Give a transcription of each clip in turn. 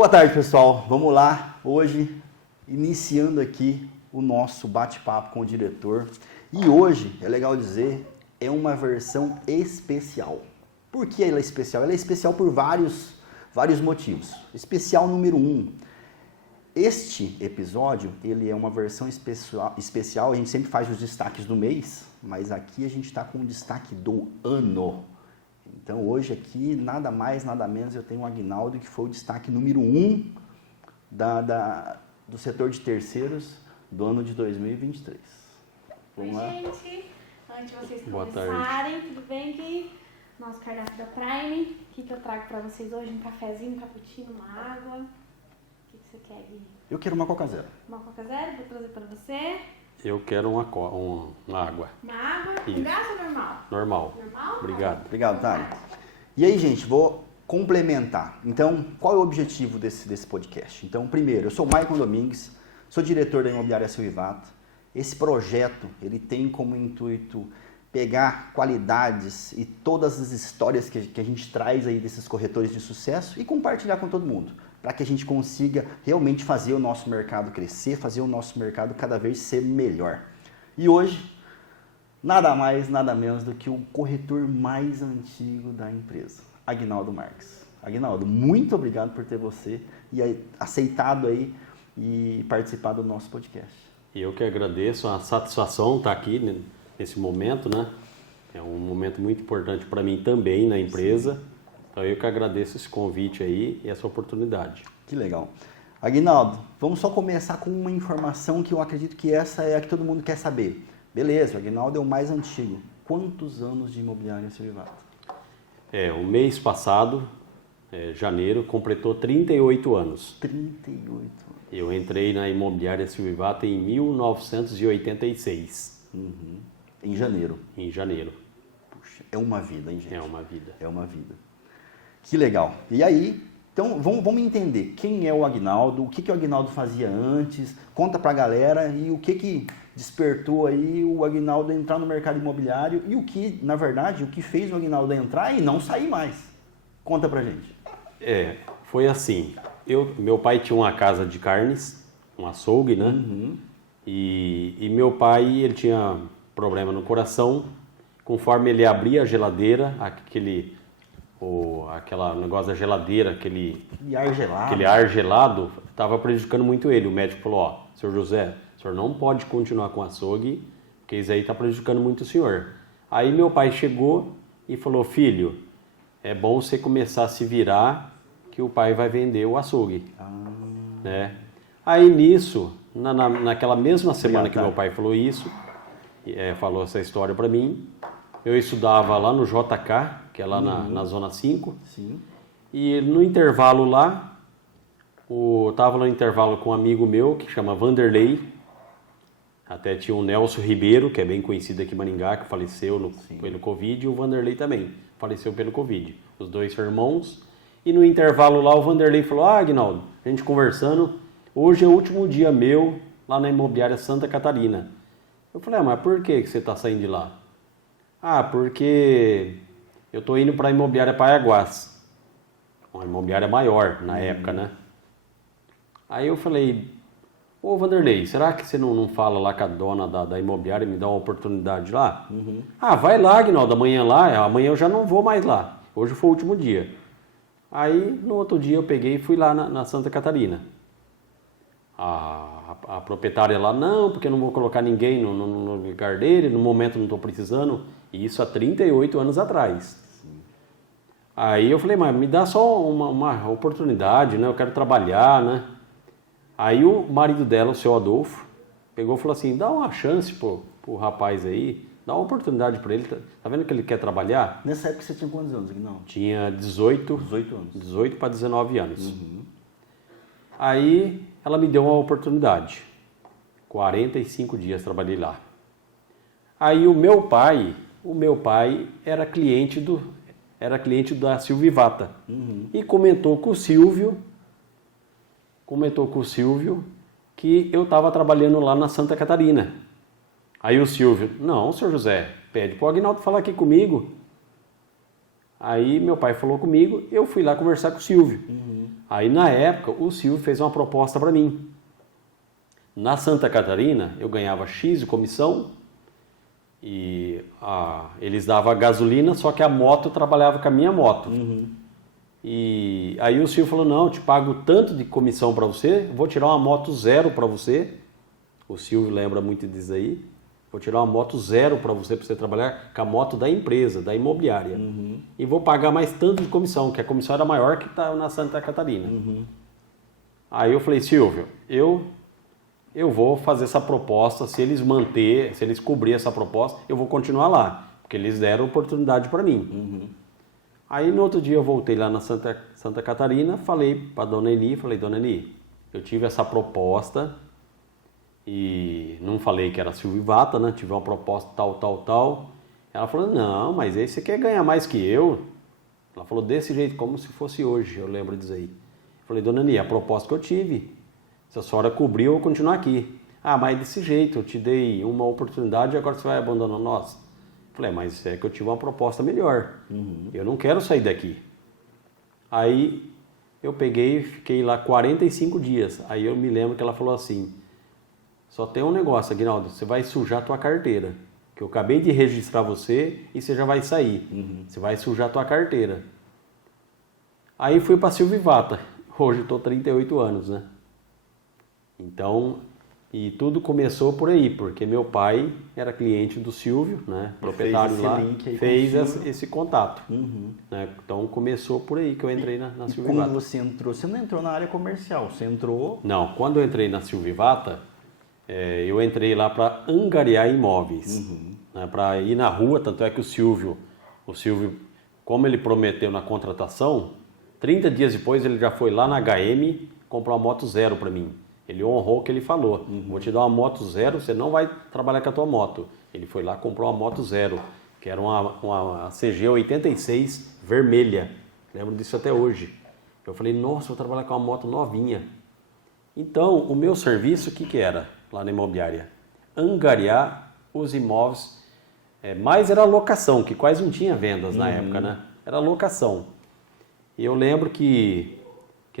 Boa tarde, pessoal. Vamos lá. Hoje, iniciando aqui o nosso bate-papo com o diretor. E hoje, é legal dizer, é uma versão especial. Por que ela é especial? Ela é especial por vários motivos. Especial número 1. Este episódio, ele é uma versão especial. A gente sempre faz os destaques do mês, mas aqui a gente está com o destaque do ano. Então hoje aqui, nada mais, nada menos, eu tenho o Aguinaldo, que foi o destaque número 1 do setor de terceiros do ano de 2023. Vamos lá? Gente, antes de vocês começarem, tudo bem aqui? Nosso cardápio da Prime. O que eu trago pra vocês hoje? Um cafezinho, um cappuccino, uma água. O que você quer, Gui? Eu quero uma Coca Zero. Uma Coca Zero, vou trazer pra você. Eu quero uma água. Uma água? Isso. Com gás ou normal? Normal. Normal? Obrigado. Obrigado, Tari. E aí, gente, vou complementar. Então, qual é o objetivo desse podcast? Então, primeiro, eu sou o Maicon Domingues, sou diretor da Imobiliária Silvivato. Esse projeto, ele tem como intuito pegar qualidades e todas as histórias que a gente traz aí desses corretores de sucesso e compartilhar com todo mundo, para que a gente consiga realmente fazer o nosso mercado crescer, fazer o nosso mercado cada vez ser melhor. E hoje, nada mais, nada menos do que o corretor mais antigo da empresa, Aguinaldo Marques. Aguinaldo, muito obrigado por ter você e aceitado aí e participar do nosso podcast. Eu que agradeço, a satisfação estar aqui nesse momento, né? É um momento muito importante para mim também na empresa. Sim. Então eu que agradeço esse convite aí e essa oportunidade. Que legal. Aguinaldo, vamos só começar com uma informação que eu acredito que essa é a que todo mundo quer saber. Beleza, o Aguinaldo é o mais antigo. Quantos anos de imobiliária Silvivato? O mês passado, janeiro, completou 38 anos. 38 anos. Eu entrei na imobiliária Silvivato em 1986. Em janeiro. Em janeiro. Puxa, é uma vida, hein, gente? É uma vida. É uma vida. Que legal. E aí, então vamos entender quem é o Aguinaldo, o que o Aguinaldo fazia antes, conta pra galera e o que despertou aí o Aguinaldo a entrar no mercado imobiliário e o que, na verdade, o que fez o Aguinaldo entrar e não sair mais. Conta pra gente. Foi assim. Meu pai tinha uma casa de carnes, um açougue, né? E meu pai, ele tinha problema no coração. Conforme ele abria a geladeira, aquele negócio da geladeira, aquele ar gelado, estava prejudicando muito ele. O médico falou, senhor José, o senhor não pode continuar com o açougue, porque isso aí está prejudicando muito o senhor. Aí meu pai chegou e falou, filho, é bom você começar a se virar, que o pai vai vender o açougue. Né? Aí nisso, naquela mesma semana que meu pai falou isso, falou essa história para mim, eu estudava lá no JK, que é lá na Zona 5. Sim. E no intervalo lá, estava no intervalo com um amigo meu, que chama Vanderlei. Até tinha o Nelson Ribeiro, que é bem conhecido aqui em Maringá, que faleceu pelo Covid, e o Vanderlei também faleceu pelo Covid. Os dois são irmãos. E no intervalo lá, o Vanderlei falou, Aguinaldo, a gente conversando, hoje é o último dia meu lá na imobiliária Santa Catarina. Eu falei, mas por que você está saindo de lá? Porque eu estou indo para a imobiliária Paiaguás, uma imobiliária maior na época, né? Aí eu falei, ô Vanderlei, será que você não fala lá com a dona da imobiliária e me dá uma oportunidade lá? Vai lá, Aguinaldo, amanhã lá, amanhã eu já não vou mais lá, hoje foi o último dia. Aí no outro dia eu peguei e fui lá na Santa Catarina. A proprietária lá, não, porque eu não vou colocar ninguém no lugar dele, no momento não estou precisando. E isso há 38 anos atrás. Aí eu falei, mas me dá só uma oportunidade, né? Eu quero trabalhar, né? Aí o marido dela, o seu Adolfo, pegou e falou assim, dá uma chance pro rapaz aí, dá uma oportunidade para ele, tá vendo que ele quer trabalhar? Nessa época você tinha quantos anos, Aguinaldo? Tinha 18 anos. 18 para 19 anos. Aí ela me deu uma oportunidade. 45 dias trabalhei lá. Aí o meu pai era cliente da Silvivata. E comentou com o Silvio que eu estava trabalhando lá na Santa Catarina. Aí o Silvio, não, senhor José, pede para o Aguinaldo falar aqui comigo. Aí meu pai falou comigo, eu fui lá conversar com o Silvio. Aí na época o Silvio fez uma proposta para mim. Na Santa Catarina eu ganhava X de comissão e eles davam gasolina, só que a moto eu trabalhava com a minha moto. E aí o Silvio falou, não, eu te pago tanto de comissão para você, vou tirar uma moto zero para você. O Silvio lembra muito disso aí. Vou tirar uma moto zero para você trabalhar com a moto da empresa, da imobiliária. E vou pagar mais tanto de comissão, que a comissão era maior que está na Santa Catarina. Aí eu falei, Silvio, eu vou fazer essa proposta, se eles cobrirem essa proposta, eu vou continuar lá, porque eles deram oportunidade para mim. Aí no outro dia eu voltei lá na Santa Catarina, falei para Dona Eni, Dona Eni, eu tive essa proposta e não falei que era Silvio Vata, né? Tive uma proposta tal. Ela falou, não, mas aí você quer ganhar mais que eu? Ela falou desse jeito, como se fosse hoje, eu lembro disso aí. Eu falei, Dona Eni, a proposta que eu tive, se a senhora cobrir, eu vou continuar aqui. Ah, mas desse jeito, eu te dei uma oportunidade e agora você vai abandonar nós? Eu falei, mas é que eu tive uma proposta melhor. Eu não quero sair daqui. Aí eu peguei e fiquei lá 45 dias. Aí eu me lembro que ela falou assim, só tem um negócio, Aguinaldo, você vai sujar a tua carteira. Que eu acabei de registrar você e você já vai sair. Você vai sujar a tua carteira. Aí fui para Silvio Vata. Hoje eu estou 38 anos, né? Então, e tudo começou por aí, porque meu pai era cliente do Silvio, né? Proprietário lá, fez esse contato. Né? Então começou por aí que eu entrei na Silvio Vata. Quando você entrou, você não entrou na área comercial, você entrou... Não, quando eu entrei na Silvio Vata, eu entrei lá para angariar imóveis, né? Para ir na rua, tanto é que o Silvio, como ele prometeu na contratação, 30 dias depois ele já foi lá na HM comprar uma moto zero para mim. Ele honrou o que ele falou. Vou te dar uma moto zero, você não vai trabalhar com a tua moto. Ele foi lá e comprou uma moto zero, que era uma CG 86 vermelha. Lembro disso até hoje. Eu falei, nossa, vou trabalhar com uma moto novinha. Então, o meu serviço, o que era lá na imobiliária? Angariar os imóveis, mais era locação, que quase não tinha vendas na época, né? Era locação. E eu lembro que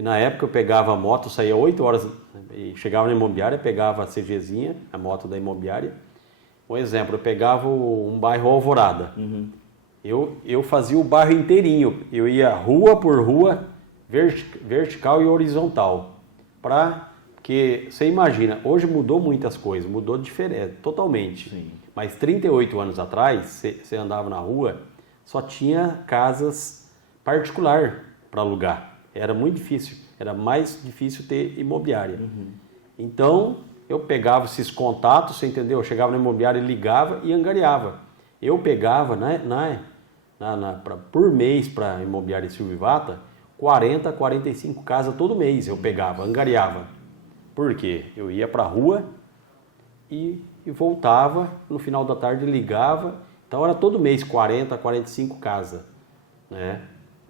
na época eu pegava a moto, saía 8 horas e chegava na imobiliária, pegava a CGzinha, a moto da imobiliária. Um exemplo, eu pegava um bairro Alvorada. Eu fazia o bairro inteirinho. Eu ia rua por rua, vertical e horizontal. Porque você imagina, hoje mudou muitas coisas, mudou diferente, totalmente. Sim. Mas 38 anos atrás, você andava na rua, só tinha casas particular para alugar. Era muito difícil, era mais difícil ter imobiliária. Então, eu pegava esses contatos, você entendeu? Eu chegava na imobiliária, ligava e angariava. Eu pegava, por mês para a imobiliária Silvio Vata, 40, 45 casas todo mês eu pegava, angariava. Por quê? Eu ia para a rua e voltava, no final da tarde ligava. Então, era todo mês 40, 45 casas, né?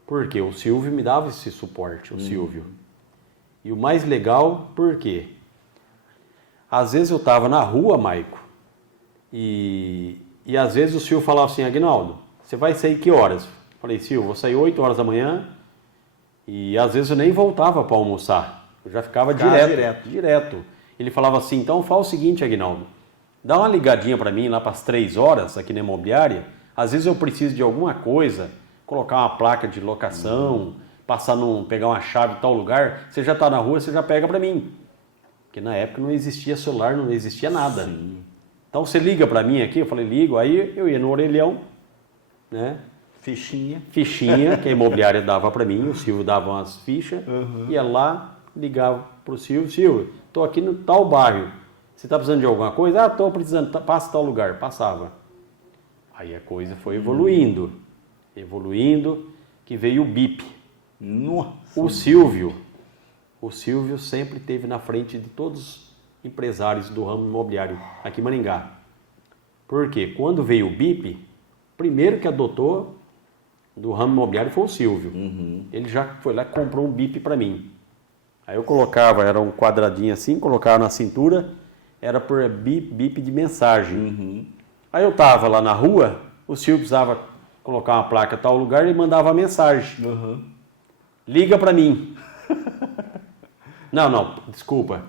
Porque o Silvio me dava esse suporte, o Silvio. E o mais legal, por quê? Às vezes eu estava na rua, Maico, e às vezes o Silvio falava assim, Aguinaldo, você vai sair que horas? Falei, Silvio, vou sair 8 horas da manhã, e às vezes eu nem voltava para almoçar. Eu já ficava direto. Ele falava assim, então fala o seguinte, Aguinaldo, dá uma ligadinha para mim lá para as 3 horas aqui na imobiliária, às vezes eu preciso de alguma coisa, colocar uma placa de locação, pegar uma chave em tal lugar, você já está na rua, você já pega para mim. Porque na época não existia celular, não existia nada. Sim. Então você liga para mim aqui, eu falei, ligo, aí eu ia no orelhão, né? Fichinha, que a imobiliária dava para mim, o Silvio dava umas fichas, ia lá, ligava para o Silvio, estou aqui no tal bairro, você está precisando de alguma coisa? Ah, estou precisando, passa tal lugar, passava. Aí a coisa foi evoluindo, que veio o BIP. Nossa. O Silvio sempre esteve na frente de todos os empresários do ramo imobiliário aqui em Maringá. Porque quando veio o BIP, primeiro que adotou do ramo imobiliário foi o Silvio. Ele já foi lá e comprou um BIP para mim. Aí eu colocava, era um quadradinho assim, colocava na cintura, era por BIP de mensagem. Aí eu estava lá na rua, o Silvio precisava colocar uma placa em tal lugar, ele mandava mensagem. Liga para mim. Não, desculpa.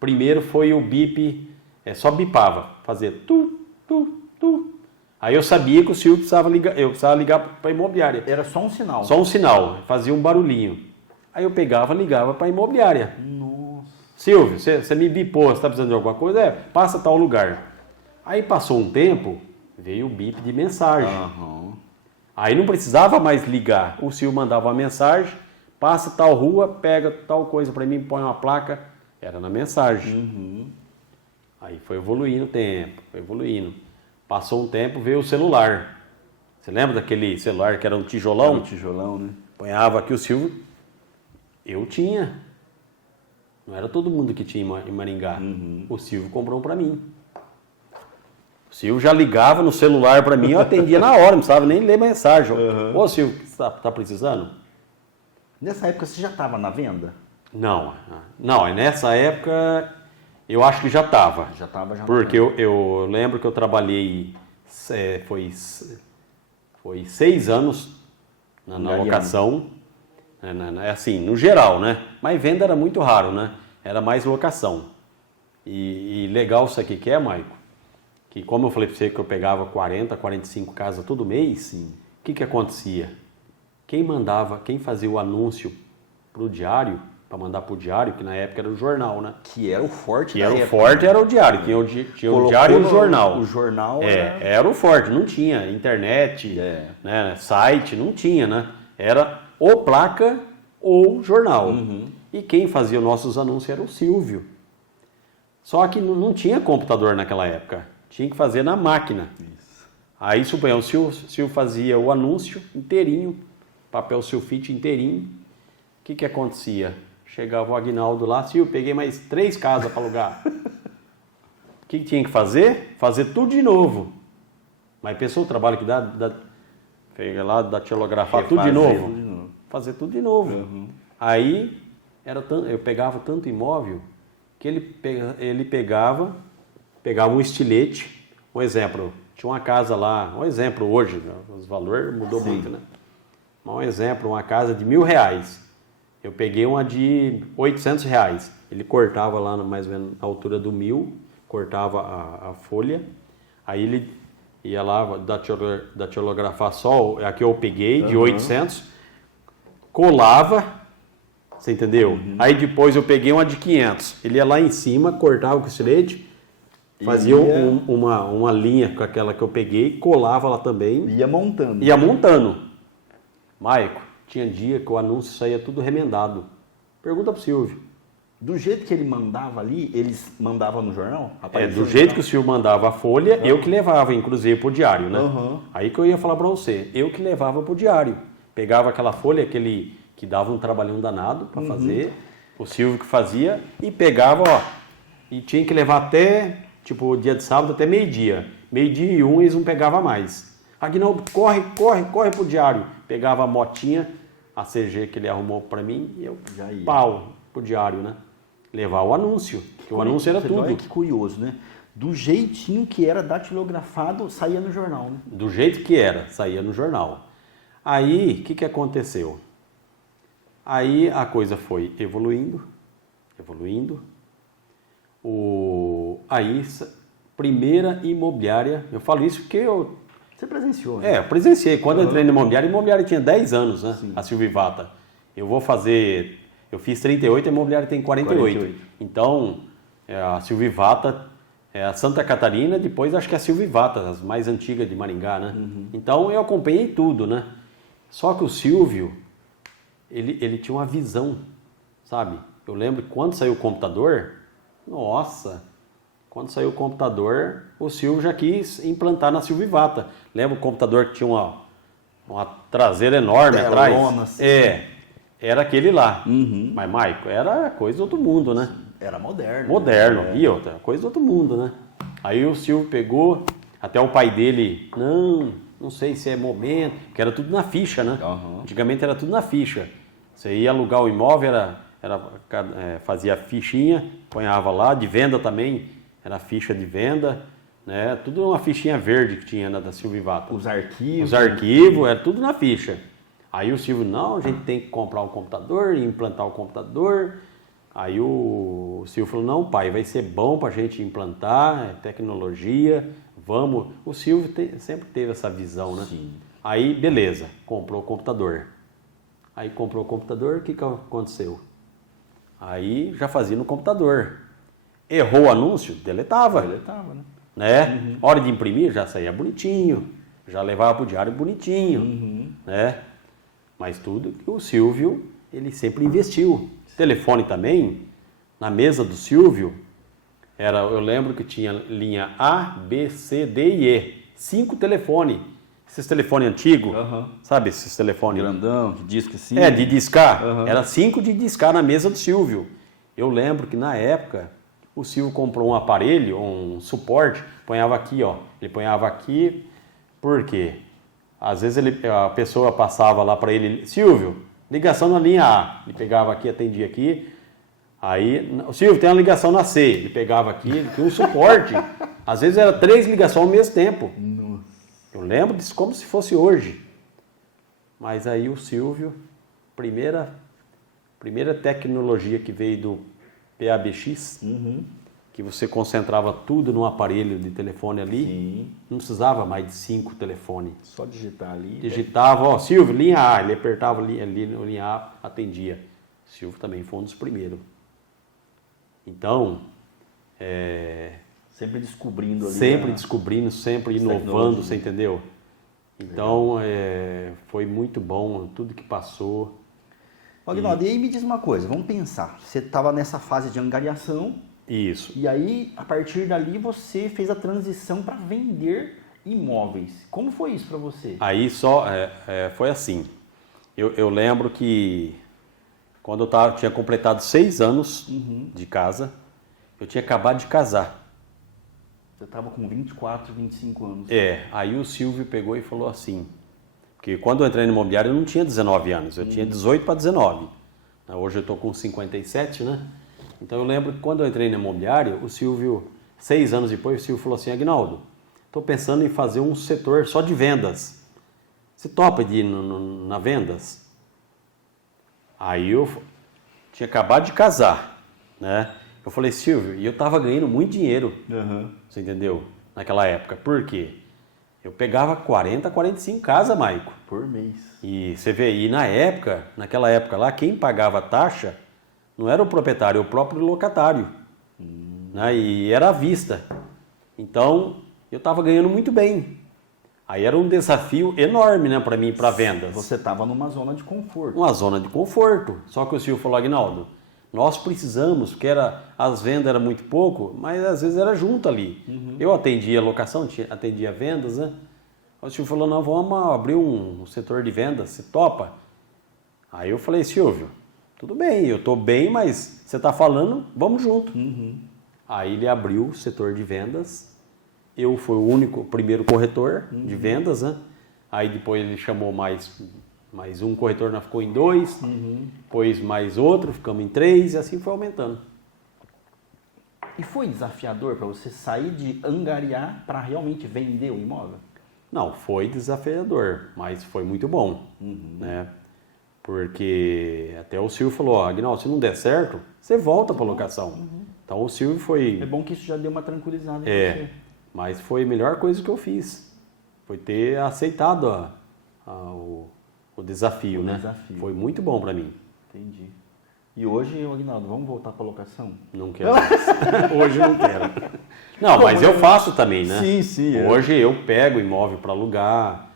Primeiro foi o bip, só bipava, fazia tu. Aí eu sabia que o Silvio precisava ligar para a imobiliária. Era só um sinal. Só um sinal, fazia um barulhinho. Aí eu pegava, ligava para a imobiliária. Nossa. Silvio, você me bipou, você está precisando de alguma coisa? Passa tal lugar. Aí passou um tempo, veio o bip de mensagem. Aí não precisava mais ligar. O Silvio mandava uma mensagem, passa tal rua, pega tal coisa para mim, põe uma placa. Era na mensagem. Aí foi evoluindo o tempo, foi evoluindo. Passou um tempo, veio o celular. Você lembra daquele celular que era um tijolão? Era um tijolão, né? Ponhava aqui o Silvio. Eu tinha. Não era todo mundo que tinha em Maringá. O Silvio comprou para mim. O Silvio já ligava no celular para mim, eu atendia na hora, não precisava nem ler mensagem. Ô Silvio, você tá precisando? Nessa época você já estava na venda? Não, nessa época eu acho que já estava. Já estava. Porque eu lembro que eu trabalhei, foi 6 anos na locação, assim, no geral, né? Mas venda era muito raro, né? Era mais locação. E legal isso aqui que é, Maico, que como eu falei para você que eu pegava 40, 45 casas todo mês, o que acontecia? Quem fazia o anúncio para o diário, para mandar para o diário, que na época era o jornal, né? Que era o forte da época. Forte era o diário, tinha o diário e o jornal. O jornal era o forte, não tinha internet, né, site, não tinha, né? Era ou placa ou jornal. E quem fazia os nossos anúncios era o Silvio. Só que não tinha computador naquela época, tinha que fazer na máquina. Isso. Aí, suponhamos, o Silvio fazia o anúncio inteirinho, papel sulfite inteirinho. O que acontecia? Chegava o Aguinaldo lá, Silvio, peguei mais 3 casas para alugar. O que tinha que fazer? Fazer tudo de novo. Mas pensou o trabalho que dá pega lá, datilografar tudo de novo? Fazer tudo de novo. Aí, eu pegava tanto imóvel que ele pegava um estilete, um exemplo, tinha uma casa lá, um exemplo hoje, né, os valores mudou muito, né? Um exemplo, uma casa de R$1.000. Eu peguei uma de R$800. Ele cortava lá mais ou menos na altura do 1.000, cortava a folha, aí ele ia lá datilografar só a que eu peguei de 800, colava, você entendeu? Aí depois eu peguei uma de 500, ele ia lá em cima, cortava com o estilete, fazia uma linha com aquela que eu peguei, colava lá também. Ia montando. Maico, tinha dia que o anúncio saía tudo remendado. Pergunta pro Silvio. Do jeito que ele mandava ali, eles mandavam no jornal? Do jeito que o Silvio mandava a folha, eu que levava, inclusive, pro diário, né? Aí que eu ia falar para você, eu que levava pro diário. Pegava aquela folha, que dava um trabalhão danado para fazer, o Silvio que fazia, e pegava, e tinha que levar até, tipo, dia de sábado até meio-dia. Meio-dia e 1 eles não pegavam mais. Aguinaldo, corre pro diário. Pegava a motinha, a CG que ele arrumou para mim, e eu já ia. Pro diário, né? Levar o anúncio, que o anúncio era tudo. Olha que curioso, né? Do jeitinho que era datilografado, saía no jornal, né? Do jeito que era, saía no jornal. Aí, o que aconteceu? Aí a coisa foi evoluindo. Aí, primeira imobiliária, eu falo isso porque Você presenciou, né? eu presenciei. Quando eu entrei na imobiliária tinha 10 anos, né? Sim. A Silvio Vivata. Eu fiz 38, a imobiliária tem 48. Então, a Silvio Vivata é a Santa Catarina, depois acho que é a Silvio Vivata, as mais antigas de Maringá, né? Então, eu acompanhei tudo, né? Só que o Silvio, ele tinha uma visão, sabe? Eu lembro que quando saiu o computador, quando saiu o computador, o Silvio já quis implantar na Silvio Vivata. Lembra o computador que tinha uma traseira enorme atrás? Assim. Era aquele lá. Mas, Maico, era coisa do outro mundo, né? Era moderno. Moderno. E outra, coisa do outro mundo, né? Aí o Silvio pegou, até o pai dele, não sei se é momento, porque era tudo na ficha, né? Antigamente era tudo na ficha. Você ia alugar o imóvel, fazia fichinha, ponhava lá, de venda também, era ficha de venda. né? Tudo uma fichinha verde que tinha da Silvio Ivata. Os arquivos. Os arquivos, era tudo na ficha. Aí o Silvio, não, a gente tem que comprar um computador, implantar o computador. Aí o Silvio falou, não, pai, vai ser bom pra gente implantar, é tecnologia, vamos. O Silvio sempre teve essa visão, né? Sim. Aí, beleza, comprou o computador. Aí comprou o computador, o que aconteceu? Aí já fazia no computador. Errou o anúncio, deletava. Deletava, né? Né? Hora de imprimir, já saía bonitinho. Já levava pro diário bonitinho. Né? Mas tudo que o Silvio, ele sempre investiu. Telefone também, na mesa do Silvio, eu lembro que tinha linha A, B, C, D e E. 5 telefones. Esses telefones antigos, sabe? Esses telefones... Grandão, de disco assim. de discar. Era 5 de discar na mesa do Silvio. Eu lembro que na época, o Silvio comprou um aparelho, um suporte, ponhava aqui, ó. Ele ponhava aqui, por quê? Às vezes a pessoa passava lá para ele, Silvio, ligação na linha A. Ele pegava aqui, atendia aqui. Aí, o Silvio, tem uma ligação na C. Ele pegava aqui, ele tinha um suporte. Às vezes era 3 ligações ao mesmo tempo. Eu lembro disso como se fosse hoje. Mas aí o Silvio, primeira tecnologia que veio do PABX, que você concentrava tudo num aparelho de telefone ali, não precisava mais de 5 telefones. Só digitar ali. Digitava, ó, Silvio, linha A, ele apertava ali, linha A, atendia. O Silvio também foi um dos primeiros. Então, sempre descobrindo ali. Sempre descobrindo, sempre inovando, você entendeu? Então, foi muito bom tudo que passou. Aguinaldo, e aí me diz uma coisa, vamos pensar. Você estava nessa fase de angariação. Isso. E aí, a partir dali, você fez a transição para vender imóveis. Como foi isso para você? Aí foi assim. Eu lembro que quando eu tinha completado 6 anos de casa, eu tinha acabado de casar. Você estava com 24, 25 anos. Aí o Silvio pegou e falou assim, porque quando eu entrei no imobiliário eu não tinha 19 anos, eu tinha 18 para 19. Hoje eu estou com 57, né? Então eu lembro que quando eu entrei no imobiliário, o Silvio, 6 anos depois, o Silvio falou assim, Aguinaldo, estou pensando em fazer um setor só de vendas. Você topa de ir na vendas? Aí eu tinha acabado de casar, né? Eu falei, Silvio, e eu estava ganhando muito dinheiro, você entendeu? Naquela época. Por quê? Eu pegava 40, 45 casas, Maico. Por mês. E você vê, e naquela época lá, quem pagava a taxa não era o proprietário, era o próprio locatário. Né? E era à vista. Então, eu estava ganhando muito bem. Aí era um desafio enorme, né, para mim, para vendas. Você estava numa zona de conforto. Uma zona de conforto. Só que o Silvio falou, Aguinaldo, nós precisamos, porque as vendas eram muito pouco, mas às vezes era junto ali. Eu atendia locação, atendia vendas, né? O Silvio falou, não, vamos abrir um setor de vendas, você topa? Aí eu falei, Silvio, tudo bem, eu estou bem, mas você está falando, vamos junto. Aí ele abriu o setor de vendas, eu fui o primeiro corretor de vendas, né? Aí depois ele chamou mais um corretor, nós ficou em 2, depois mais outro, ficamos em 3 e assim foi aumentando. E foi desafiador para você sair de angariar para realmente vender o imóvel? Não, foi desafiador, mas foi muito bom, né? Porque até o Silvio falou, ó, Aguinaldo, se não der certo, você volta para a locação. Então o Silvio foi... É bom que isso já deu uma tranquilizada em você. Mas foi a melhor coisa que eu fiz. Foi ter aceitado o desafio, né? Desafio. Foi muito bom para mim. Entendi. E hoje, Aguinaldo, vamos voltar para a locação? Não quero mais. Hoje eu não quero. Não, mas eu faço também, né? Sim. Hoje eu pego imóvel para alugar,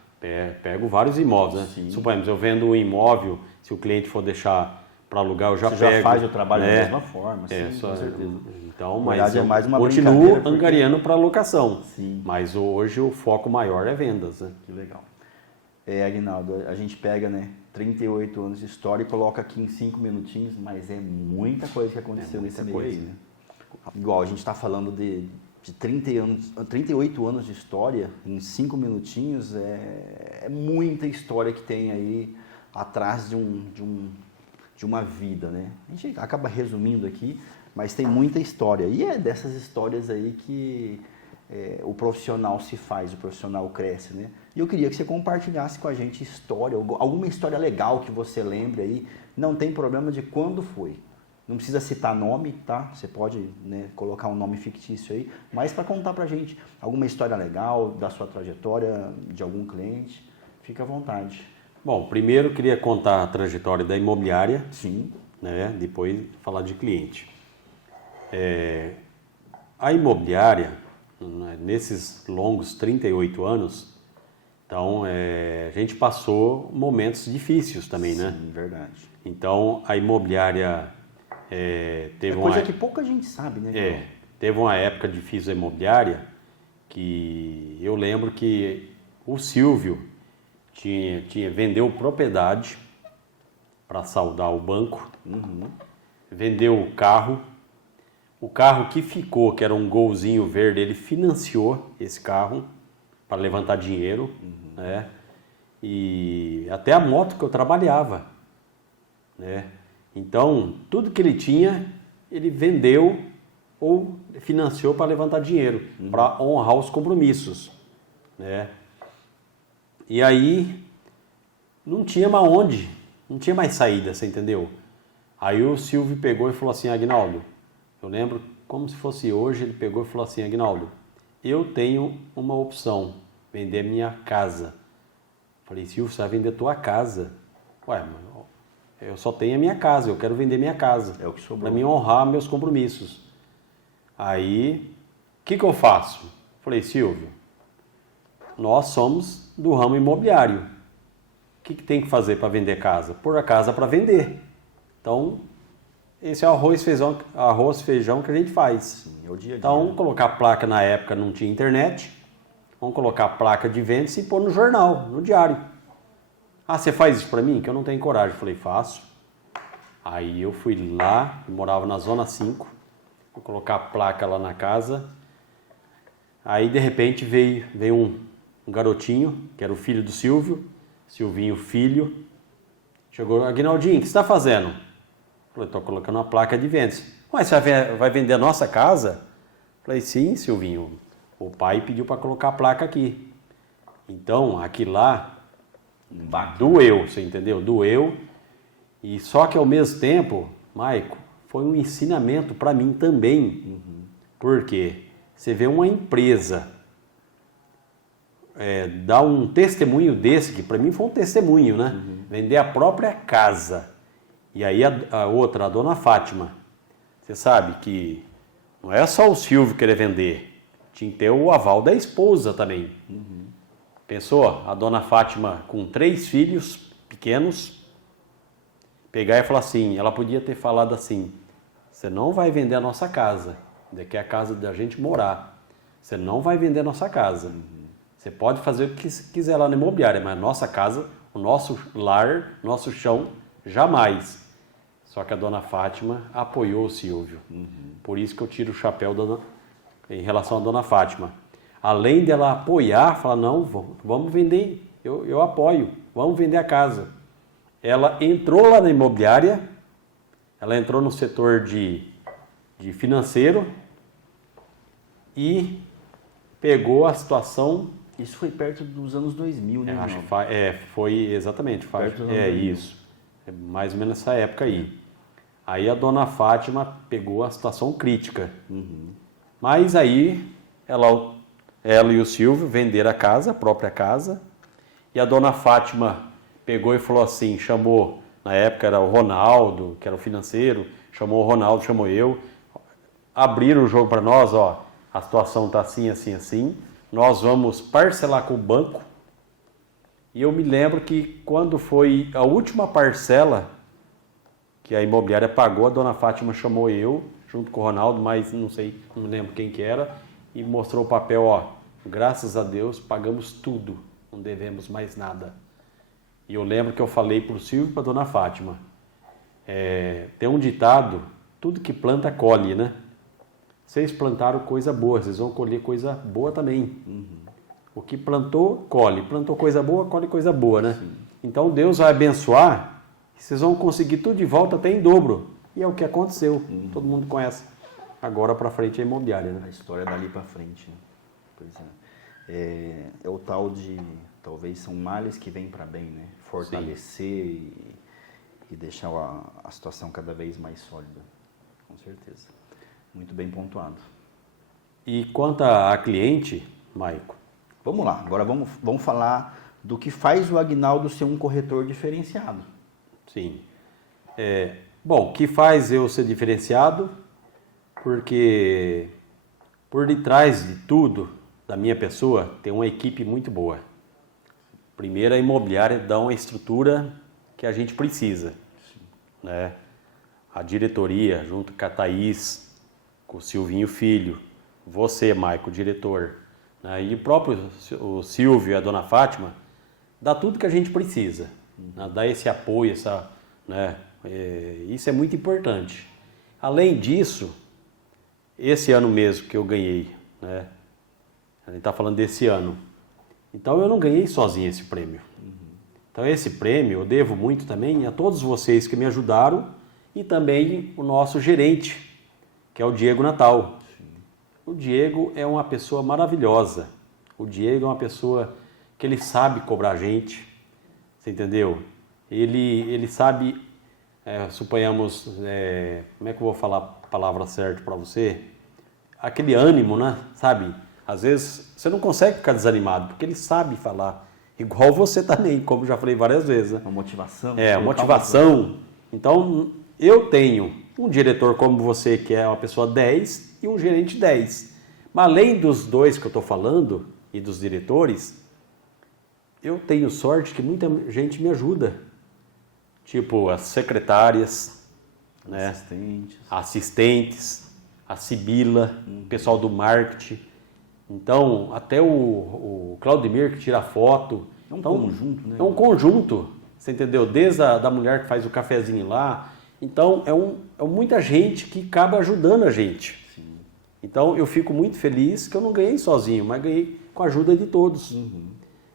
pego vários imóveis, né? Sim. Suponhamos, eu vendo um imóvel, se o cliente for deixar para alugar, eu já Você pego. já faz o trabalho né? da mesma forma, sim, com certeza. Então, Na mas verdade, eu é mais uma continuo brincadeira, porque- angariando para locação. Sim. Mas hoje o foco maior é vendas, né? Que legal. Aguinaldo, a gente pega, né, 38 anos de história e coloca aqui em 5 minutinhos, mas é muita coisa que aconteceu nesse meio aí, né? Igual, a gente está falando de 38 anos de história, em 5 minutinhos, é muita história que tem aí atrás de uma vida, né? A gente acaba resumindo aqui, mas tem muita história. E é dessas histórias aí que o profissional se faz, o profissional cresce, né? E eu queria que você compartilhasse com a gente história, alguma história legal que você lembre aí, não tem problema de quando foi. Não precisa citar nome, tá? Você pode, né, colocar um nome fictício aí, mas para contar pra gente alguma história legal da sua trajetória, de algum cliente, fica à vontade. Bom, primeiro eu queria contar a trajetória da imobiliária, Sim. né? Depois falar de cliente. A imobiliária, né, nesses longos 38 anos, então a gente passou momentos difíceis também, né? Sim, verdade. Então a imobiliária teve coisa que pouca gente sabe, né? Teve uma época difícil da imobiliária que eu lembro que o Silvio vendeu propriedade para saldar o banco, vendeu o carro que ficou, que era um Golzinho verde, ele financiou esse carro para levantar dinheiro, né? E até a moto que eu trabalhava, né? Então, tudo que ele tinha, ele vendeu ou financiou para levantar dinheiro, para honrar os compromissos, né? E aí, não tinha mais onde, não tinha mais saída, você entendeu? Aí o Silvio pegou e falou assim, Aguinaldo, eu lembro como se fosse hoje, ele pegou e falou assim, Aguinaldo, eu tenho uma opção, vender minha casa. Falei, Silvio, você vai vender tua casa? Ué, mas eu só tenho a minha casa, eu quero vender minha casa. É o que sobrou. Para me honrar meus compromissos. Aí, o que eu faço? Falei, Silvio, nós somos do ramo imobiliário. O que tem que fazer para vender casa? Pôr a casa para vender. Então, esse é o arroz feijão que a gente faz. Sim, é o dia a dia. Então, vamos colocar placa, na época não tinha internet, vamos colocar placa de vendas e pôr no jornal, no diário. Ah, você faz isso para mim? Que eu não tenho coragem. Eu falei, faço. Aí eu fui lá, eu morava na Zona 5, vou colocar a placa lá na casa. Aí, de repente, veio um garotinho, que era o filho do Silvio, Silvinho filho. Chegou, Aguinaldinho, o que você está fazendo? Eu falei, estou colocando uma placa de vendas. Mas você vai vender a nossa casa? Eu falei, sim, Silvinho. O pai pediu para colocar a placa aqui. Então, aqui lá, doeu, você entendeu? Doeu. E só que ao mesmo tempo, Maico, foi um ensinamento para mim também. Porque você vê uma empresa dar um testemunho desse, que para mim foi um testemunho, né? Vender a própria casa. E aí a outra, a dona Fátima, você sabe que não é só o Silvio querer vender, tinha que ter o aval da esposa também. Pensou? A dona Fátima com 3 filhos pequenos, pegar e falar assim, ela podia ter falado assim, você não vai vender a nossa casa, daqui é a casa da gente morar, você não vai vender a nossa casa. Você pode fazer o que quiser lá na imobiliária, mas a nossa casa, o nosso lar, nosso chão, jamais. Só que a dona Fátima apoiou o Silvio. Por isso que eu tiro o chapéu em relação à dona Fátima. Além dela apoiar, falar, não, vamos vender, eu apoio, vamos vender a casa. Ela entrou lá na imobiliária, ela entrou no setor de financeiro e pegou a situação. Isso foi perto dos anos 2000, né? Acho que foi exatamente, isso. É mais ou menos essa época aí. Aí a dona Fátima pegou a situação crítica. Mas aí ela e o Silvio venderam a casa, a própria casa, e a dona Fátima pegou e falou assim, chamou, na época era o Ronaldo, que era o financeiro, chamou o Ronaldo, chamou eu, abriram o jogo para nós, ó, a situação está assim, assim, assim, nós vamos parcelar com o banco. E eu me lembro que quando foi a última parcela que a imobiliária pagou, a dona Fátima chamou eu, junto com o Ronaldo, mas não me lembro quem que era, e mostrou o papel, ó, graças a Deus pagamos tudo, não devemos mais nada. E eu lembro que eu falei para o Silvio e para a dona Fátima, tem um ditado, tudo que planta colhe, né? Vocês plantaram coisa boa, vocês vão colher coisa boa também. O que plantou, colhe. Plantou coisa boa, colhe coisa boa, né? Sim. Então Deus vai abençoar e vocês vão conseguir tudo de volta até em dobro. E é o que aconteceu. Todo mundo conhece. Agora para frente é imobiliária, né? A história dali para frente. Pois é. É o tal de, talvez são males que vêm para bem, né? Fortalecer e deixar a situação cada vez mais sólida. Com certeza. Muito bem pontuado. E quanto à cliente, Maico? Vamos lá, agora vamos falar do que faz o Agnaldo ser um corretor diferenciado. Sim. Bom, o que faz eu ser diferenciado? Porque por detrás de tudo, da minha pessoa, tem uma equipe muito boa. Primeiro, a imobiliária dá uma estrutura que a gente precisa. Né? A diretoria, junto com a Thaís, com o Silvinho Filho, você, Maico, diretor, né? E o próprio o Silvio e a dona Fátima, dá tudo que a gente precisa. Né? Dá esse apoio, né? Isso é muito importante. Além disso, esse ano mesmo que eu ganhei, né? A gente está falando desse ano. Então eu não ganhei sozinho esse prêmio. Então esse prêmio eu devo muito também a todos vocês que me ajudaram e também o nosso gerente, que é o Diego Natal. O Diego é uma pessoa maravilhosa. O Diego é uma pessoa que ele sabe cobrar a gente, você entendeu? Ele sabe, suponhamos, como é que eu vou falar a palavra certa para você? Aquele ânimo, né? Sabe? Às vezes você não consegue ficar desanimado, porque ele sabe falar, igual você também, como já falei várias vezes. Né? Uma motivação. Motivação. Então, eu tenho um diretor como você, que é uma pessoa 10, e um gerente 10. Mas além dos dois que eu estou falando, e dos diretores, eu tenho sorte que muita gente me ajuda. Tipo, as secretárias, né? Assistentes, a Sibila, o pessoal do marketing. Então, até o Claudemir que tira foto. É um conjunto, né? É um conjunto, você entendeu? Desde a mulher que faz o cafezinho lá. Então, é muita gente que acaba ajudando a gente. Sim. Então, eu fico muito feliz que eu não ganhei sozinho, mas ganhei com a ajuda de todos.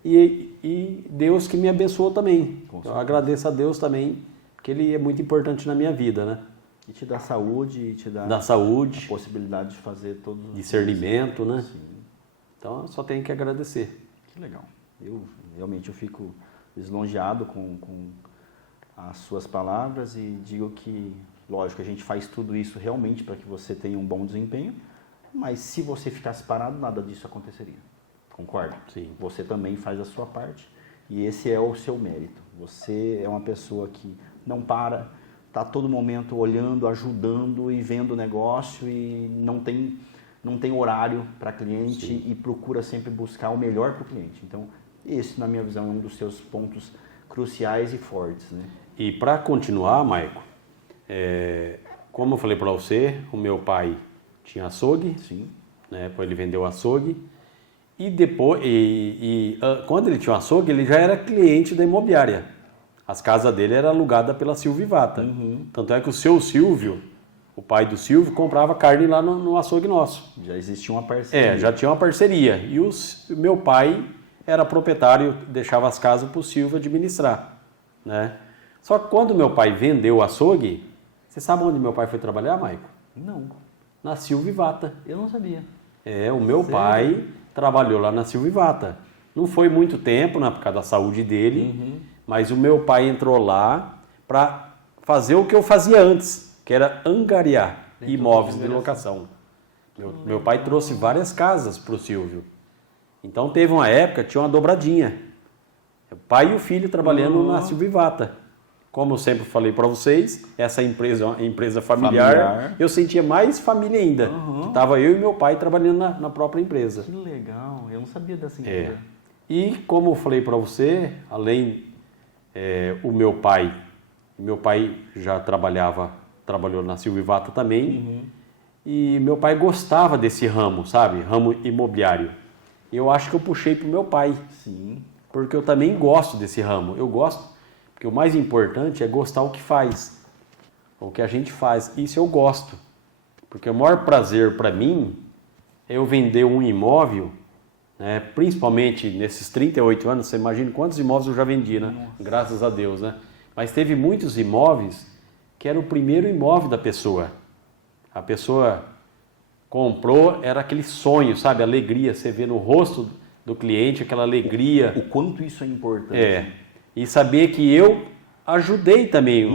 E Deus que me abençoou também. Eu agradeço a Deus também, porque Ele é muito importante na minha vida, né? E te dá saúde, e te dá saúde, a possibilidade de fazer todos os discernimento, né? Sim. Então, eu só tenho que agradecer. Que legal. Eu fico lisonjeado com as suas palavras e digo que, lógico, a gente faz tudo isso realmente para que você tenha um bom desempenho, mas se você ficasse parado, nada disso aconteceria. Concorda? Sim. Você também faz a sua parte e esse é o seu mérito. Você é uma pessoa que não para, está a todo momento olhando, ajudando e vendo o negócio e não tem horário para cliente. Sim. E procura sempre buscar o melhor para o cliente. Então, esse, na minha visão, é um dos seus pontos cruciais e fortes. Né? E para continuar, Maico, como eu falei para você, o meu pai tinha açougue, sim, né? Depois ele vendeu o açougue. E depois, quando ele tinha um açougue, ele já era cliente da imobiliária. As casas dele eram alugadas pela Silvivata. Tanto é que o seu Silvio, o pai do Silvio, comprava carne lá no açougue nosso. Já existia uma parceria. Já tinha uma parceria. E o meu pai era proprietário, deixava as casas para o Silvio administrar. Né? Só que quando meu pai vendeu o açougue, você sabe onde meu pai foi trabalhar, Maico? Não. Na Silvivata. Eu não sabia. O meu pai trabalhou lá na Silvivata. Não foi muito tempo, né, por causa da saúde dele, mas o meu pai entrou lá para fazer o que eu fazia antes, que era angariar imóveis de locação. Meu pai trouxe várias casas para o Silvio. Então teve uma época, tinha uma dobradinha. O pai e o filho trabalhando na Silvivata. Como eu sempre falei para vocês, essa empresa é uma empresa familiar. Eu sentia mais família ainda. Que estava eu e meu pai trabalhando na própria empresa. Que legal, eu não sabia dessa empresa. E como eu falei para você, além o meu pai já trabalhou na Silvivata também. E meu pai gostava desse ramo, sabe? Ramo imobiliário. E eu acho que eu puxei para o meu pai. Sim. Porque eu também gosto desse ramo. Eu gosto. Porque o mais importante é gostar o que faz, o que a gente faz. Isso eu gosto. Porque o maior prazer para mim é eu vender um imóvel, né? Principalmente nesses 38 anos, você imagina quantos imóveis eu já vendi, né? Nossa. Graças a Deus, né? Mas teve muitos imóveis que era o primeiro imóvel da pessoa. A pessoa comprou, era aquele sonho, sabe? Alegria, você vê no rosto do cliente aquela alegria. O quanto isso é importante. E saber que eu ajudei também.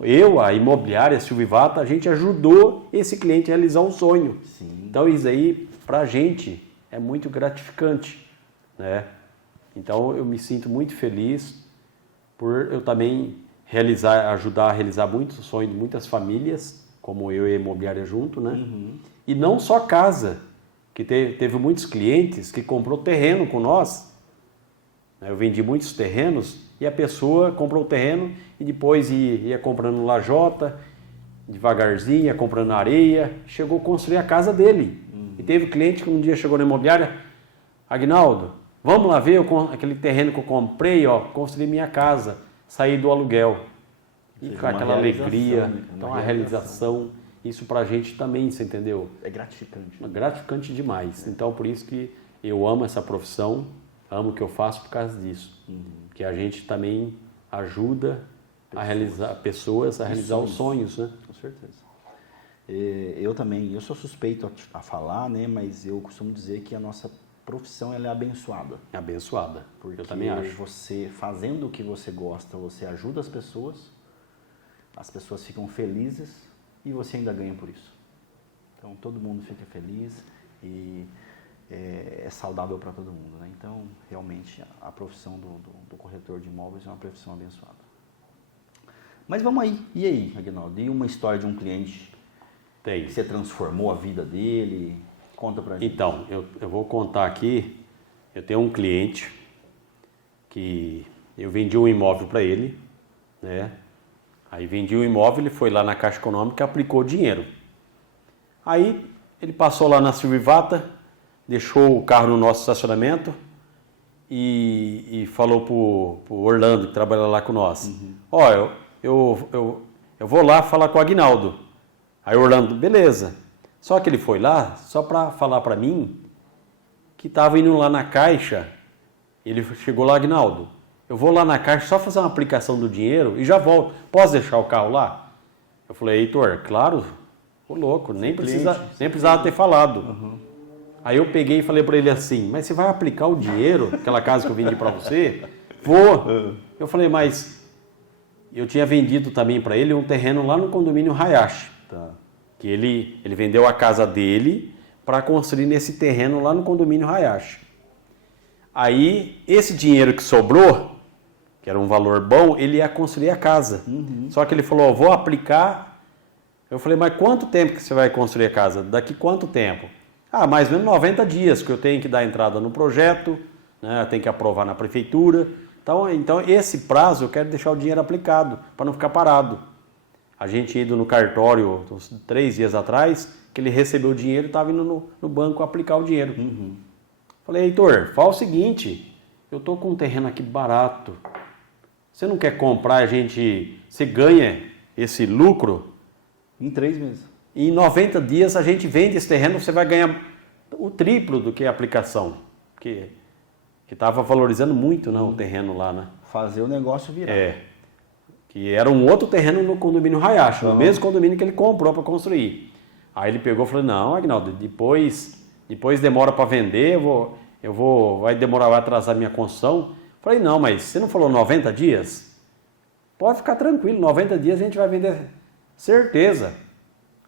Eu, a imobiliária Silvivata, a gente ajudou esse cliente a realizar um sonho. Sim. Então isso aí, pra gente, é muito gratificante, né? Então eu me sinto muito feliz por eu também ajudar a realizar muitos sonhos de muitas famílias, como eu e a imobiliária junto, né? E não só casa, que teve muitos clientes que comprou terreno com nós. Eu vendi muitos terrenos e a pessoa comprou o terreno e depois ia comprando lajota, devagarzinho, ia comprando areia, chegou a construir a casa dele. E teve cliente que um dia chegou na imobiliária, Aguinaldo, vamos lá ver aquele terreno que eu comprei, ó, construí minha casa, saí do aluguel. E com aquela alegria, então a realização, isso pra gente também, você entendeu? É gratificante. É gratificante demais. Então por isso que eu amo essa profissão, amo o que eu faço por causa disso. Que a gente também ajuda a realizar pessoas a realizar os sonhos, né? Com certeza. Eu sou suspeito a falar, né? Mas eu costumo dizer que a nossa profissão ela é abençoada. É abençoada, Porque eu também acho. você fazendo o que você gosta, você ajuda as pessoas ficam felizes e você ainda ganha por isso. Então todo mundo fica feliz e é saudável para todo mundo, né? Então realmente a profissão do corretor de imóveis é uma profissão abençoada. Mas vamos aí, e aí, Aguinaldo? E uma história de um cliente que você transformou a vida dele? Conta pra gente. Então, eu vou contar aqui, eu tenho um cliente que eu vendi um imóvel para ele, né? Aí vendi o imóvel, ele foi lá na Caixa Econômica e aplicou dinheiro. Aí ele passou lá na Silvivata, deixou o carro no nosso estacionamento e falou pro Orlando, que trabalha lá com nós. Ó, eu vou lá falar com o Aguinaldo. Aí o Orlando, beleza. Só que ele foi lá só para falar para mim que estava indo lá na Caixa. Ele chegou lá, Aguinaldo, eu vou lá na Caixa só fazer uma aplicação do dinheiro e já volto. Posso deixar o carro lá? Eu falei, Heitor, claro, ô louco, nem precisava ter falado. Aí eu peguei e falei para ele assim, mas você vai aplicar o dinheiro, aquela casa que eu vendi para você? Vou. Eu falei, mas eu tinha vendido também para ele um terreno lá no condomínio Hayashi. Tá. Que ele vendeu a casa dele para construir nesse terreno lá no condomínio Hayashi. Aí, esse dinheiro que sobrou, que era um valor bom, ele ia construir a casa. Só que ele falou, vou aplicar. Eu falei, mas quanto tempo que você vai construir a casa? Daqui quanto tempo? Mais ou menos 90 dias, que eu tenho que dar entrada no projeto, né? Eu tenho que aprovar na prefeitura. Então, esse prazo eu quero deixar o dinheiro aplicado, para não ficar parado. A gente tinha ido no cartório uns 3 dias atrás, que ele recebeu o dinheiro e estava indo no banco aplicar o dinheiro. Falei, Heitor, fala o seguinte, eu estou com um terreno aqui barato, você não quer comprar, você ganha esse lucro? Em 3 meses. E em 90 dias a gente vende esse terreno, você vai ganhar o triplo do que a aplicação, que estava valorizando muito, né, o terreno lá, né? Fazer o negócio virar. Que era um outro terreno no condomínio Hayashi, no mesmo condomínio que ele comprou para construir. Aí ele pegou e falou, não, Aguinaldo, depois demora para vender, vai demorar, vai atrasar minha construção. Falei, não, mas você não falou 90 dias? Pode ficar tranquilo, 90 dias a gente vai vender, certeza.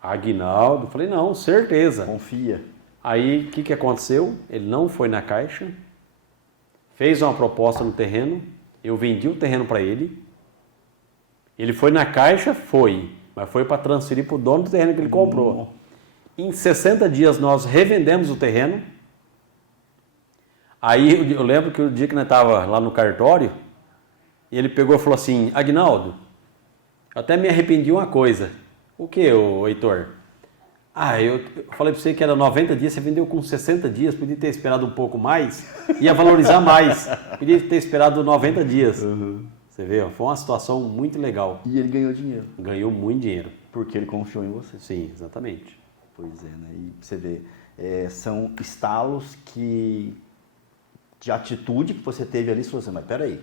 Aguinaldo, falei, não, certeza. Confia. Aí, o que aconteceu? Ele não foi na Caixa, fez uma proposta no terreno, eu vendi o terreno para ele. Ele foi na Caixa? Foi, mas foi para transferir para o dono do terreno que ele comprou. Em 60 dias nós revendemos o terreno. Aí eu lembro que o dia que nós estávamos lá no cartório, ele pegou e falou assim, Aguinaldo, eu até me arrependi de uma coisa. O que, Heitor? Eu falei para você que era 90 dias, você vendeu com 60 dias, podia ter esperado um pouco mais, ia valorizar mais, podia ter esperado 90 dias. Você vê, foi uma situação muito legal. E ele ganhou dinheiro. Ganhou muito dinheiro. Porque ele confiou em você. Sim, exatamente. Pois é, né? E você vê, são estalos de atitude que você teve ali, você falou assim, mas peraí,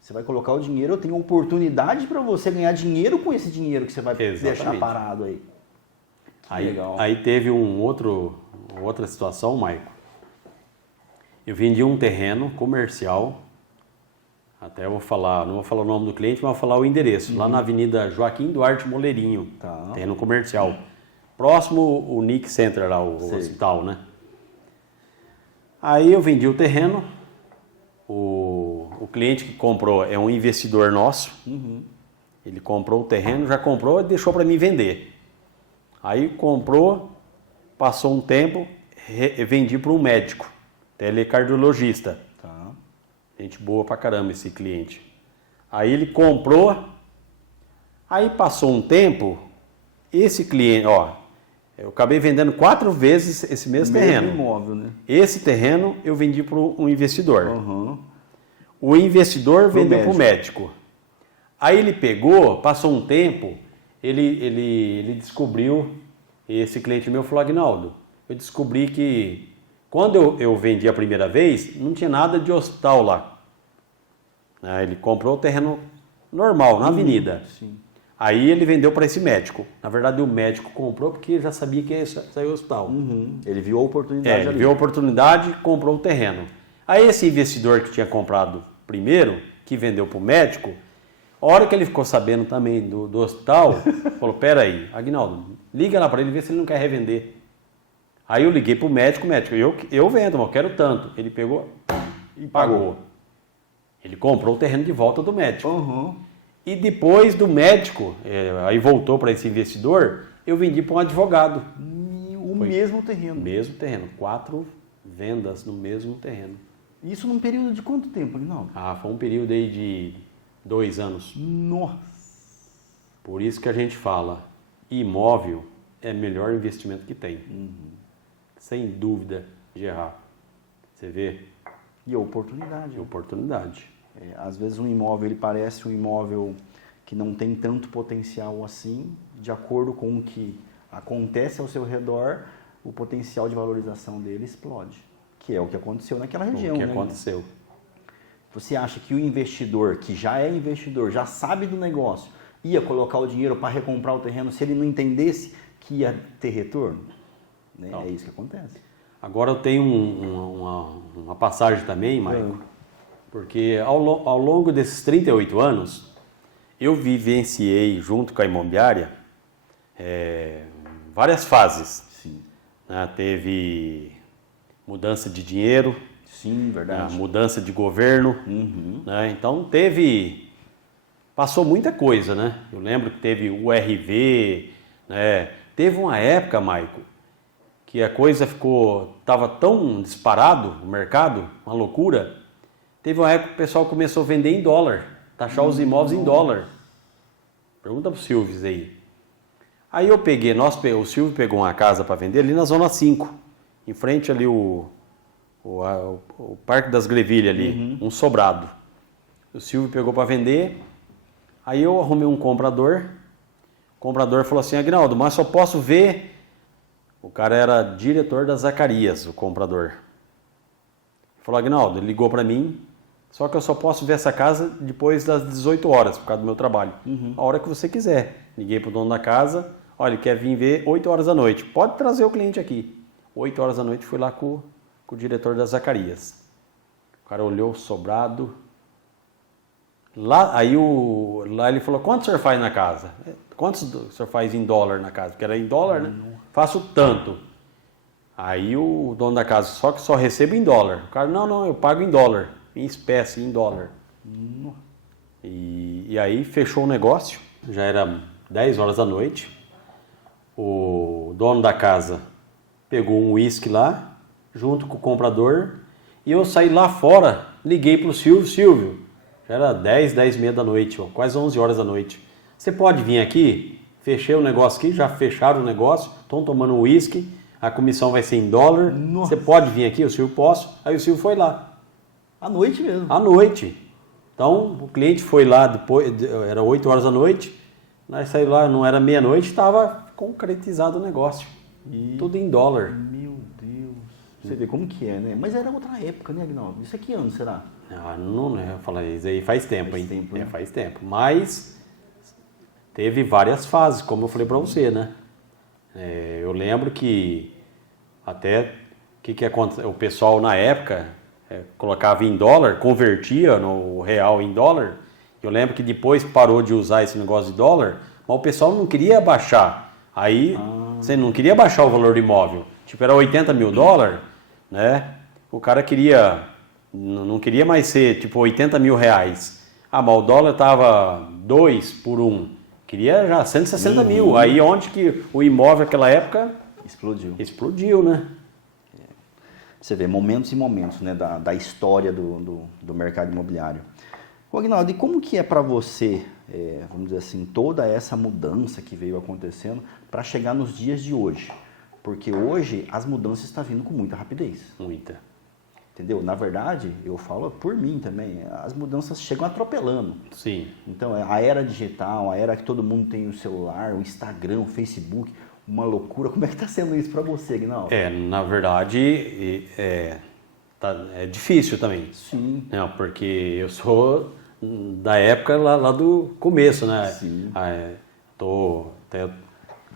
você vai colocar o dinheiro, eu tenho oportunidade para você ganhar dinheiro com esse dinheiro que você vai deixar parado aí. Aí teve outra situação, Maico. Eu vendi um terreno comercial, até eu vou falar, não vou falar o nome do cliente, mas vou falar o endereço, lá na Avenida Joaquim Duarte Moleirinho, terreno comercial. Próximo o Nick Center, lá, o hospital, né? Aí eu vendi o terreno, o cliente que comprou é um investidor nosso, ele comprou o terreno, já comprou e deixou para mim vender. Aí comprou, passou um tempo, vendi para um médico, telecardiologista. Gente boa pra caramba esse cliente. Aí ele comprou, aí passou um tempo, esse cliente, eu acabei vendendo 4 vezes esse mesmo terreno. Imóvel, né? Esse terreno eu vendi para um investidor. O investidor vendeu para o médico. Aí ele pegou, passou um tempo, ele descobriu, esse cliente meu falou, Aguinaldo, eu descobri que quando eu vendi a primeira vez, não tinha nada de hospital lá. Ele comprou o terreno normal, na avenida. Sim. Aí ele vendeu para esse médico. Na verdade, o médico comprou porque já sabia que ia sair o hospital. Ele viu a oportunidade ali. Ele viu a oportunidade e comprou o terreno. Aí esse investidor que tinha comprado primeiro, que vendeu para o médico, a hora que ele ficou sabendo também do hospital, falou, peraí, Aguinaldo, liga lá para ele, vê se ele não quer revender. Aí eu liguei para o médico, eu vendo, mas eu quero tanto. Ele pegou e pagou. Ele comprou o terreno de volta do médico. E depois do médico, aí voltou para esse investidor, eu vendi para um advogado. Mesmo terreno? Mesmo terreno, 4 vendas no mesmo terreno. Isso num período de quanto tempo, Aguinaldo? Foi um período aí de 2 anos. Nossa! Por isso que a gente fala, imóvel é o melhor investimento que tem. Sem dúvida de errar. Você vê? E a oportunidade. Oportunidade. Às vezes um imóvel ele parece um imóvel que não tem tanto potencial assim, de acordo com o que acontece ao seu redor, o potencial de valorização dele explode, que é o que aconteceu naquela região. O que aconteceu. Você acha que o investidor, que já é investidor, já sabe do negócio, ia colocar o dinheiro para recomprar o terreno se ele não entendesse que ia ter retorno? É isso que acontece. Agora eu tenho uma passagem também, Maico, porque ao longo desses 38 anos, eu vivenciei junto com a imobiliária várias fases. Sim. Teve mudança de dinheiro, sim, verdade. Mudança de governo, então passou muita coisa, né? Eu lembro que teve o RV, teve uma época, Maico, que a coisa estava tão disparado o mercado, uma loucura. Teve uma época que o pessoal começou a vender em dólar, taxar os imóveis em dólar. Pergunta pro Silvio aí. Aí eu peguei, o Silvio pegou uma casa para vender ali na Zona 5, em frente ali o Parque das Grevilhas ali, um sobrado. O Silvio pegou para vender, aí eu arrumei um comprador. O comprador falou assim, Aguinaldo, mas só posso ver... O cara era diretor da Zacarias, o comprador. Falou, Aguinaldo, ele ligou para mim, só que eu só posso ver essa casa depois das 18 horas, por causa do meu trabalho. A hora que você quiser. Liguei pro dono da casa, olha, ele quer vir ver 8 horas da noite. Pode trazer o cliente aqui. 8 horas da noite fui lá com o diretor da Zacarias. O cara olhou sobrado. Lá ele falou, quanto o senhor faz na casa? Quantos o senhor faz em dólar na casa? Porque era em dólar, né? Faço tanto. Aí o dono da casa, só que só recebo em dólar. O cara, não, eu pago em dólar. Em espécie, em dólar. E aí fechou o negócio. Já era 10 horas da noite. O dono da casa pegou um uísque lá, junto com o comprador. E eu saí lá fora, liguei pro Silvio. Já era 10h30 da noite, quase 11 horas da noite. Você pode vir aqui? Fechei o negócio aqui, já fecharam o negócio, estão tomando um uísque, a comissão vai ser em dólar. Nossa. Você pode vir aqui? O Silvio, posso. Aí o Silvio foi lá. À noite mesmo? À noite. Então, o cliente foi lá, depois, era 8 horas da noite, nós saímos lá, não era meia-noite, estava concretizado o negócio. Tudo em dólar. Meu Deus. Você vê como que é, né? Mas era outra época, né, Aguinaldo? Isso aqui ano, será? Não, eu falei, isso aí faz tempo, hein? Tempo, né? Faz tempo. Mas teve várias fases, como eu falei para você, né? Eu lembro que até o pessoal na época colocava em dólar, convertia no real em dólar. Eu lembro que depois parou de usar esse negócio de dólar, mas o pessoal não queria baixar. Aí você não queria baixar o valor do imóvel. Tipo, era 80 mil dólares, né? O cara não queria mais ser tipo 80 mil reais. Mas o dólar estava 2 por 1. Queria já 160 mil. Aí onde que o imóvel naquela época explodiu, né? Você vê momentos e momentos, né, da história do mercado imobiliário. Aguinaldo, e como que é para você, vamos dizer assim, toda essa mudança que veio acontecendo para chegar nos dias de hoje? Porque hoje as mudanças estão vindo com muita rapidez. Muita. Entendeu? Na verdade, eu falo por mim também, as mudanças chegam atropelando. Sim. Então, a era digital, a era que todo mundo tem o celular, o Instagram, o Facebook, uma loucura. Como é que está sendo isso para você, Aguinaldo? Na verdade, é difícil também. Sim. Não, porque eu sou da época lá do começo, né? Sim.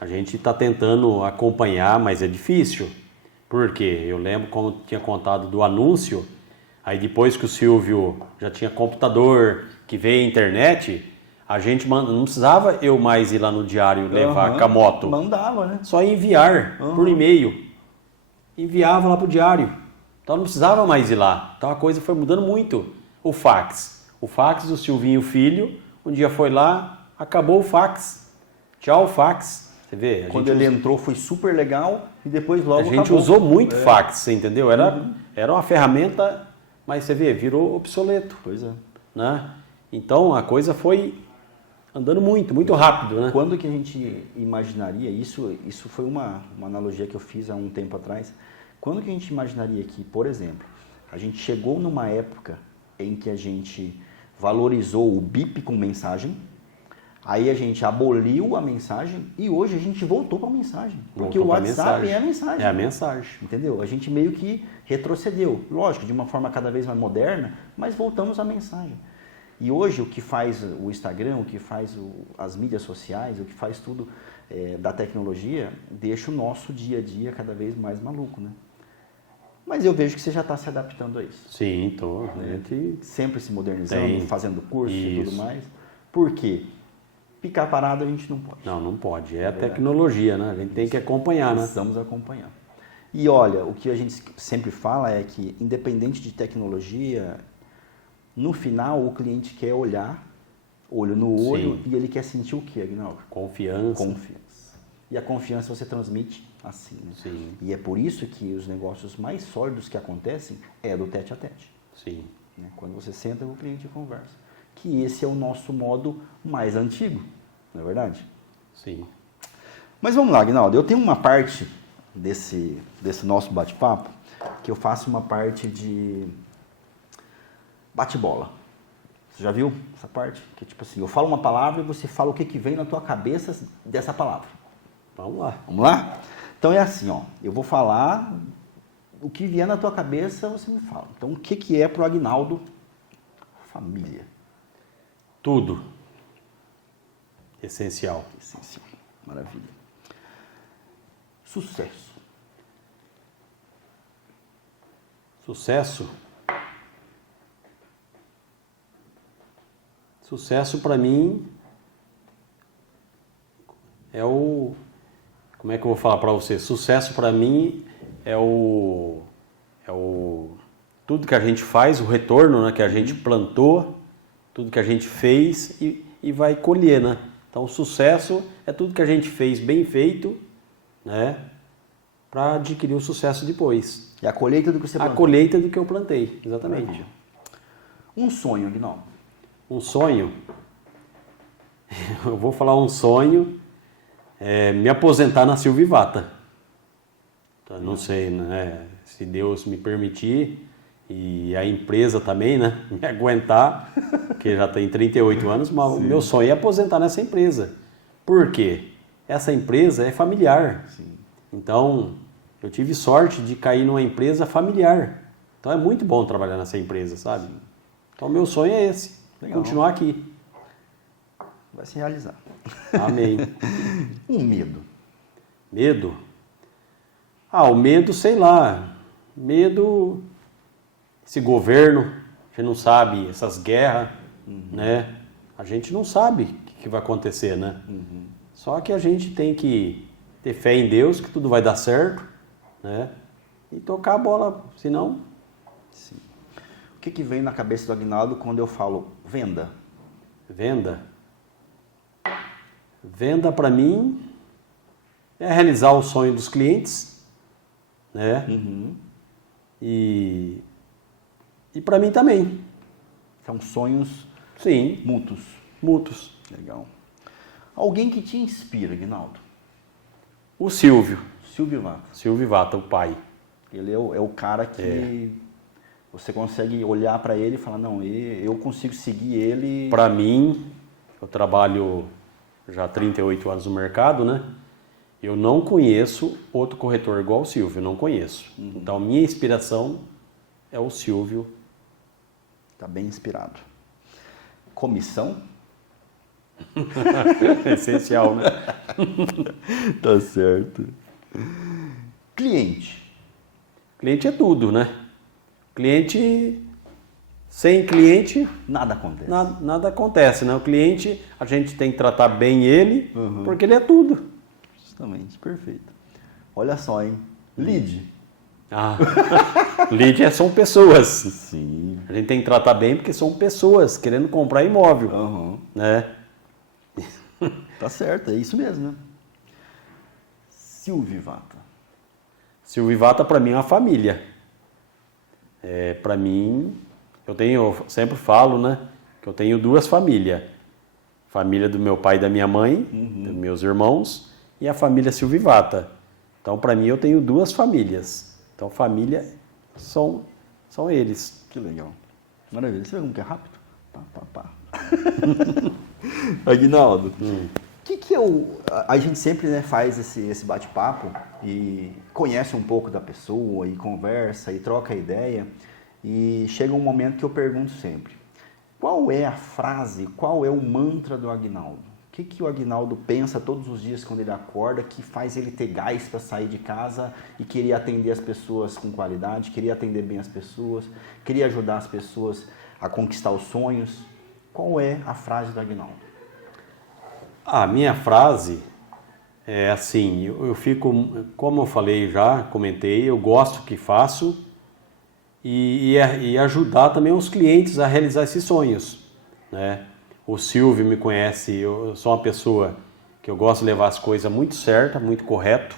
A gente está tentando acompanhar, mas é difícil. Por quê? Eu lembro, como tinha contado do anúncio, aí depois que o Silvio já tinha computador, que veio a internet, a gente não precisava eu mais ir lá no diário levar com a moto. Mandava, né? Só enviar por e-mail. Enviava lá pro diário. Então não precisava mais ir lá. Então a coisa foi mudando muito. O fax do Silvinho Filho, um dia foi lá, acabou o fax. Tchau, fax. Você vê? Quando ele entrou foi super legal e depois logo acabou. A gente usou muito fax, você entendeu? Era uma ferramenta, mas você vê, virou obsoleto. Pois é. Né? Então a coisa foi andando muito rápido, né? Quando que a gente imaginaria, isso foi uma analogia que eu fiz há um tempo atrás, quando que a gente imaginaria que, por exemplo, a gente chegou numa época em que a gente valorizou o bip com mensagem, aí a gente aboliu a mensagem e hoje a gente voltou para a mensagem. Porque o WhatsApp é a mensagem. É a mensagem. Entendeu? A gente meio que retrocedeu. Lógico, de uma forma cada vez mais moderna, mas voltamos à mensagem. E hoje o que faz o Instagram, o que faz as mídias sociais, o que faz tudo da tecnologia, deixa o nosso dia a dia cada vez mais maluco, né? Mas eu vejo que você já está se adaptando a isso. Sim, estou. Né? Sempre se modernizando, fazendo curso e tudo mais. Por quê? Ficar parado a gente não pode. Não pode. É a tecnologia, né? A gente tem que acompanhar, né? Precisamos acompanhar. E olha, o que a gente sempre fala é que, independente de tecnologia, no final o cliente quer olhar, olho no olho, e ele quer sentir o quê, Aguinaldo? Confiança. E a confiança você transmite assim, né? Sim. E é por isso que os negócios mais sólidos que acontecem é do tete a tete. Sim. Né? Quando você senta com o cliente e conversa. Que esse é o nosso modo mais antigo, não é verdade? Sim. Mas vamos lá, Aguinaldo. Eu tenho uma parte desse nosso bate-papo que eu faço uma parte de bate-bola. Você já viu essa parte? Que tipo assim, eu falo uma palavra e você fala o que vem na tua cabeça dessa palavra. Vamos lá. Vamos lá? Então é assim, ó. Eu vou falar o que vier na tua cabeça, você me fala. Então o que é pro Aguinaldo família? Tudo. Essencial. Essencial. Maravilha. Sucesso. Sucesso para mim é o... Como é que eu vou falar para você? Sucesso para mim é o... Tudo que a gente faz, o retorno, né, que a gente plantou, tudo que a gente fez e vai colher, né? Então, o sucesso é tudo que a gente fez bem feito, né? Para adquirir o sucesso depois. É a colheita do que você plantou. A colheita do que eu plantei, exatamente. Maravilha. Um sonho, Aguinaldo. Um sonho? Eu vou falar um sonho, me aposentar na Silvivata. Então, não sei, né? Se Deus me permitir e a empresa também, né? Me aguentar, porque já tem 38 anos, mas o meu sonho é aposentar nessa empresa. Por quê? Essa empresa é familiar. Sim. Então, eu tive sorte de cair numa empresa familiar. Então, é muito bom trabalhar nessa empresa, sabe? Então, meu sonho é esse. Legal. Continuar aqui. Vai se realizar. Amém. Um medo. Medo? O medo, sei lá. Medo, esse governo, a gente não sabe, essas guerras, né? A gente não sabe o que vai acontecer, né? Só que a gente tem que ter fé em Deus, que tudo vai dar certo, né? E tocar a bola, senão... Sim. O que vem na cabeça do Aguinaldo quando eu falo venda? Venda? Venda, para mim, é realizar o sonho dos clientes, né? E para mim também. São sonhos Sim. mútuos. Legal. Alguém que te inspira, Aguinaldo? O Silvio. Silvio Vata. Silvio Vata, o pai. Ele é o cara que você consegue olhar para ele e falar, não, eu consigo seguir ele. Para mim, eu trabalho já há 38 anos no mercado, né? Eu não conheço outro corretor igual o Silvio, não conheço. Então, minha inspiração é o Silvio. Tá bem inspirado. Comissão? É essencial, né? Tá certo. Cliente. Cliente é tudo, né? Cliente, sem cliente, Nada acontece. nada acontece, né? O cliente, a gente tem que tratar bem ele, porque ele é tudo. Justamente, perfeito. Olha só, hein? Lead. Lead são pessoas. Sim. A gente tem que tratar bem porque são pessoas querendo comprar imóvel, né? Tá certo, é isso mesmo, né? Silvio Vata. Silvio Vata, para mim, é uma família. Para mim, eu sempre falo, né? Que eu tenho duas famílias. Família do meu pai e da minha mãe, dos meus irmãos, e a família Silvio Vata. Então, para mim, eu tenho duas famílias. Então, família são eles. Que legal. Maravilha. Você vê como que é rápido? Pá. Aguinaldo, que a gente sempre, né, faz esse bate-papo e conhece um pouco da pessoa e conversa e troca ideia, e chega um momento que eu pergunto sempre, qual é a frase, qual é o mantra do Aguinaldo? O que o Aguinaldo pensa todos os dias quando ele acorda que faz ele ter gás para sair de casa e querer atender as pessoas com qualidade, querer atender bem as pessoas, querer ajudar as pessoas a conquistar os sonhos? Qual é a frase do Aguinaldo? A minha frase é assim, eu fico, como eu falei já, comentei, eu gosto que faço e ajudar também os clientes a realizar esses sonhos, né? O Silvio me conhece, eu sou uma pessoa que eu gosto de levar as coisas muito certas, muito correto,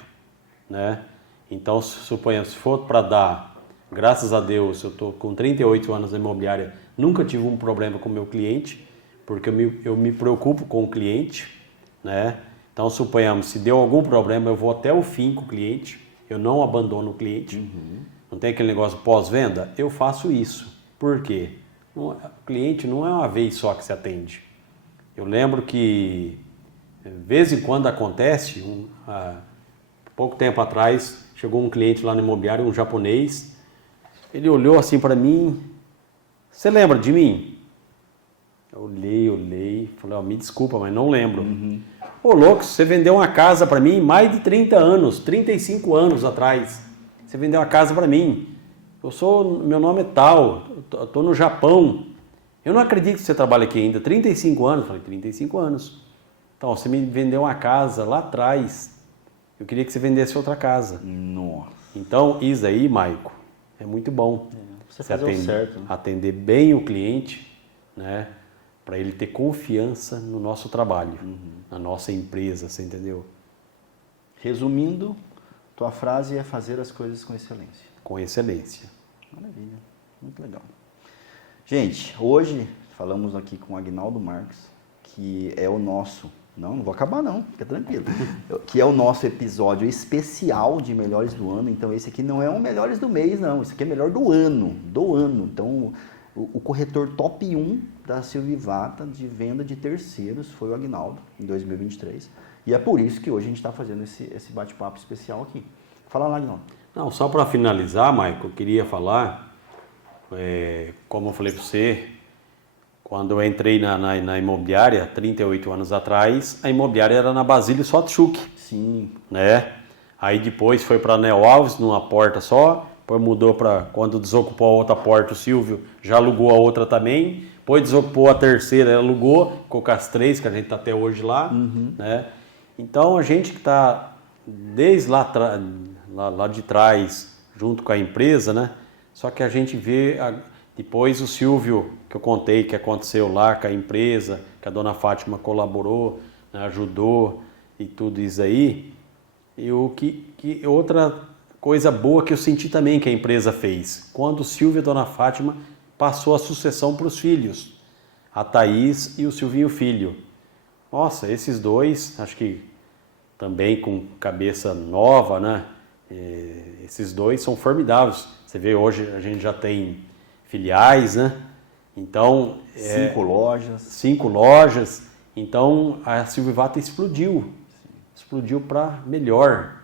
né? Então, suponha, se for para dar, graças a Deus, eu estou com 38 anos na imobiliária, nunca tive um problema com o meu cliente, porque eu me preocupo com o cliente, né? Então, suponhamos, se deu algum problema, eu vou até o fim com o cliente, eu não abandono o cliente. Não tem aquele negócio pós-venda? Eu faço isso. Por quê? O cliente não é uma vez só que se atende. Eu lembro que, de vez em quando acontece, pouco tempo atrás, chegou um cliente lá no imobiliário, um japonês, ele olhou assim para mim, você lembra de mim? Eu olhei, falei, me desculpa, mas não lembro. Ô louco, você vendeu uma casa para mim mais de 30 anos, 35 anos atrás. Você vendeu uma casa para mim. Meu nome é tal, eu estou no Japão. Eu não acredito que você trabalha aqui ainda. 35 anos? Eu falei, 35 anos. Então, você me vendeu uma casa lá atrás. Eu queria que você vendesse outra casa. Nossa. Então, isso aí, Maico, é muito bom. Você fazer o certo, né? Atender bem o cliente, né? Para ele ter confiança no nosso trabalho, na nossa empresa, você entendeu? Resumindo, tua frase é fazer as coisas com excelência. Com excelência. Maravilha, muito legal. Gente, hoje falamos aqui com o Aguinaldo Marques, que é o nosso... Não vou acabar não, fica tranquilo. Que é o nosso episódio especial de Melhores do Ano. Então esse aqui não é um Melhores do Mês, não. Esse aqui é Melhor do Ano. Então o corretor top 1 da Silvio Vata de venda de terceiros foi o Aguinaldo, em 2023. E é por isso que hoje a gente está fazendo esse bate-papo especial aqui. Fala lá, Aguinaldo. Não, só para finalizar, Maico, eu queria falar, como eu falei para você, quando eu entrei na imobiliária, 38 anos atrás, a imobiliária era na Basílio Sotchuk. Sim. Né? Aí depois foi para Neo Alves, numa porta só. Depois mudou para, quando desocupou a outra porta, o Silvio já alugou a outra também. Depois desocupou a terceira, alugou, ficou com as 3, que a gente está até hoje lá. Né? Então a gente que está desde lá de trás, junto com a empresa, né? Só que a gente vê, depois o Silvio, que eu contei que aconteceu lá com a empresa, que a dona Fátima colaborou, né, ajudou e tudo isso aí. E outra coisa boa que eu senti também que a empresa fez, quando o Silvio e a dona Fátima passou a sucessão para os filhos, a Thaís e o Silvinho Filho. Nossa, esses dois, acho que também com cabeça nova, né? Esses dois são formidáveis. Você vê, hoje a gente já tem filiais, né? Então... 5 lojas. 5 lojas. Então a Silvivata explodiu. Explodiu para melhor.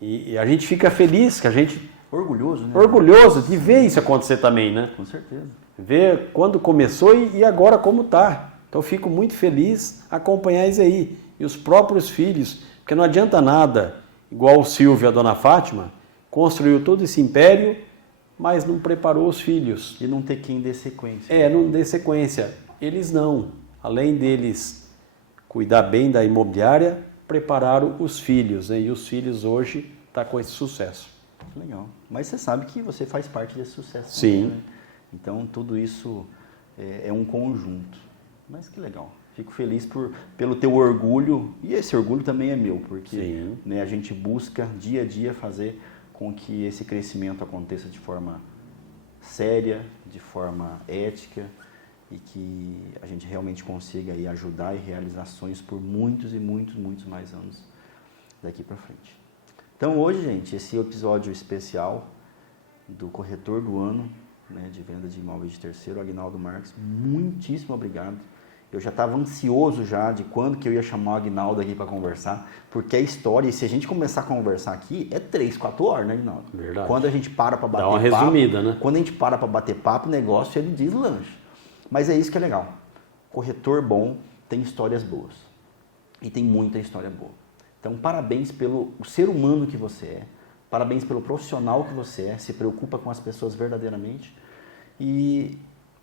E a gente fica feliz, que a gente... Orgulhoso, né? Orgulhoso de ver isso acontecer também, né? Com certeza. Ver quando começou e agora como tá. Então eu fico muito feliz acompanhar isso aí. E os próprios filhos, porque não adianta nada, igual o Silvio e a dona Fátima, construiu todo esse império, mas não preparou os filhos. E não ter quem dê sequência. Não dê sequência. Eles não. Além deles cuidar bem da imobiliária, prepararam os filhos, né? E os filhos hoje estão com esse sucesso. Legal. Mas você sabe que você faz parte desse sucesso. Sim. Também, né? Então tudo isso é um conjunto. Mas que legal. Fico feliz pelo teu orgulho, e esse orgulho também é meu, porque né, a gente busca dia a dia fazer com que esse crescimento aconteça de forma séria, de forma ética, e que a gente realmente consiga aí ajudar e realizar sonhos por muitos e muitos, muitos mais anos daqui para frente. Então hoje, gente, esse episódio especial do Corretor do Ano, né, de venda de imóveis de terceiro, Aguinaldo Marques, muitíssimo obrigado. Eu já estava ansioso já de quando que eu ia chamar o Aguinaldo aqui para conversar, porque a história, e se a gente começar a conversar aqui, é 3, 4 horas, né, Aguinaldo? Verdade. Quando a gente para para bater papo... Dá uma resumida, né? Quando a gente para bater papo, o negócio ele deslancha. Mas é isso que é legal. Corretor bom tem histórias boas. E tem muita história boa. Então, parabéns pelo ser humano que você é. Parabéns pelo profissional que você é. Se preocupa com as pessoas verdadeiramente. E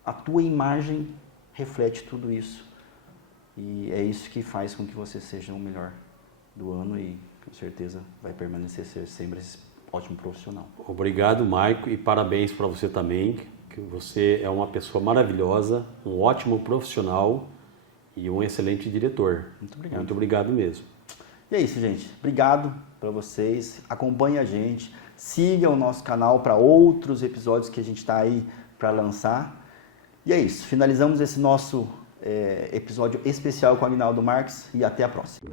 a tua imagem reflete tudo isso. E é isso que faz com que você seja o melhor do ano e, com certeza, vai permanecer ser sempre esse ótimo profissional. Obrigado, Maico, e parabéns para você também, que você é uma pessoa maravilhosa, um ótimo profissional e um excelente diretor. Muito obrigado. Muito obrigado mesmo. E é isso, gente. Obrigado para vocês. Acompanhe a gente. Siga o nosso canal para outros episódios que a gente está aí para lançar. E é isso. Finalizamos esse nosso episódio especial com o Aguinaldo Marques e até a próxima.